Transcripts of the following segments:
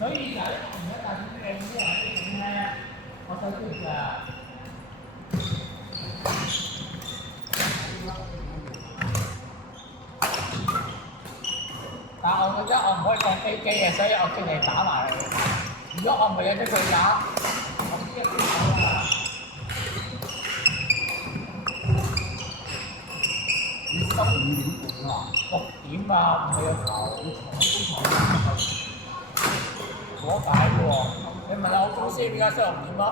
所以就係而家大啲嘅啲人啲錢咧，我手機啊，但係我覺得我唔可以放飛機嘅，所以我叫你打埋你。如果我唔係有隻巨打，我知一邊走啦。你今5點半啊？6點啊，唔係有頭嗰解喎。你問下我公司點解先6點咯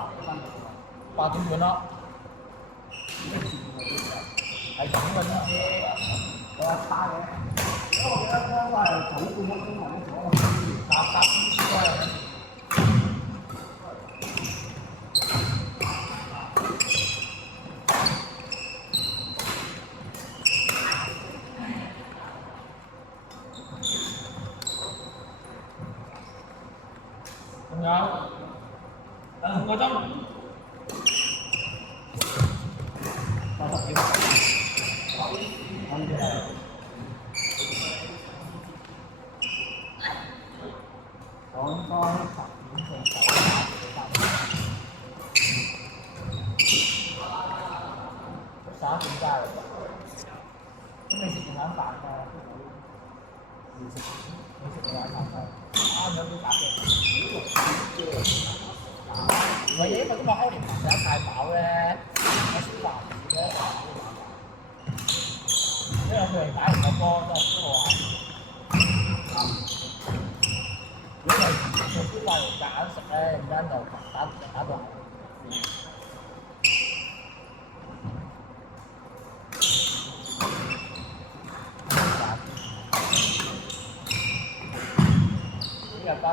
？8點半咯。係咁嘅啫。我話差嘅。因為我記得剛係早半個鐘或者早個鐘，搭公司啊。仲有2個鐘。10點。我應該10點至9點11點加嚟㗎。咁你食完晚飯㗎？未食完晚飯㗎？啱咗啲咖啡。唔係因為今日開年飯食得太飽咧，我消化唔住咧。因為佢哋打完個波都係消化。如果係做消化嚟夾硬食咧，陣間就打到。呢日加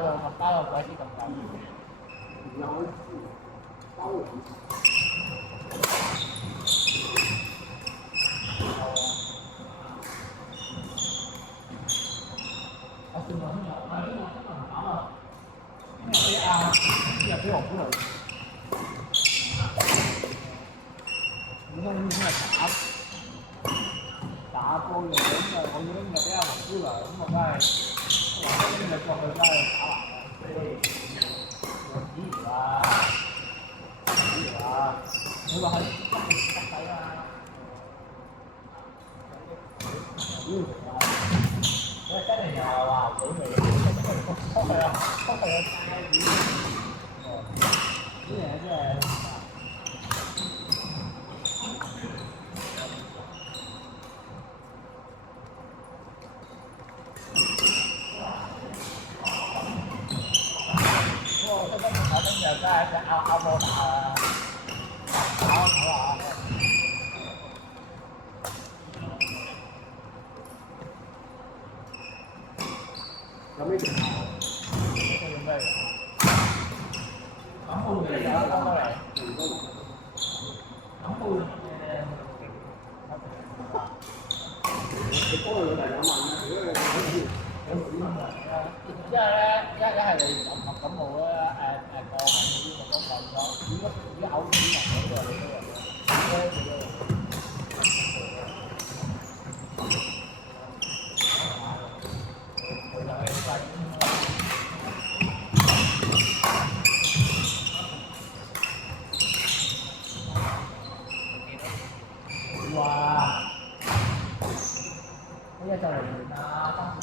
到鬼死咁緊要。我算我聽日唔打啊，因為啲啲人俾我估嚟，普通聽日打波嘅，咁我要聽日俾阿黃姑娘，咁我梗係聽日過去梗係打埋啦。你話係得仔啊？你真係又話幾味？係啊，係啊，呢樣真係。我覺得我今日真係隻拗波打啊！打好啊！有咩情況？呢個用咩嚟？講報嚟㗎，講過嚟。講報嘅。你幫佢攞嚟問啊！如果你因為咧，一係你感冒咧，過敏嗰啲咪都放咗。如果嘔吐人嗰個你都有嘅。哇！呢一就嚟完啦。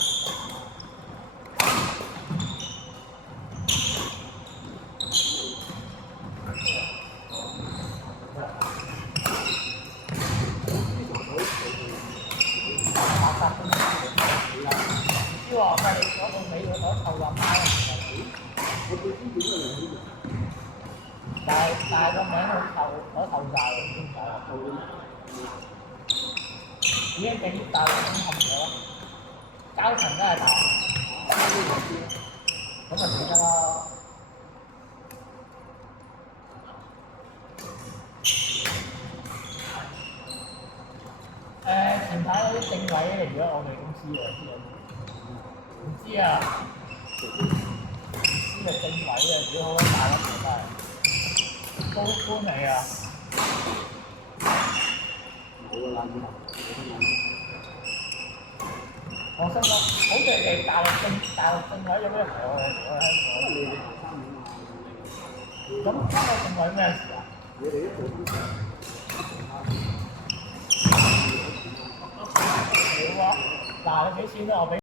知喎，咪你攞個尾攞頭話包。但係個名好臭，攞頭罩嚟先睇。已經俾大陸冚咗，膠層都係大，咁咪死得咯。前排嗰啲政委嚟咗我哋公司啊，唔知啊，呢個政委啊，幾好大粒嘅真係，高官嚟啊！冇啊，冷好我心諗，好地地大陸政委有咩同我喺香港？咁香港政委咩事啊？少喎，嗱你幾錢咧？我俾。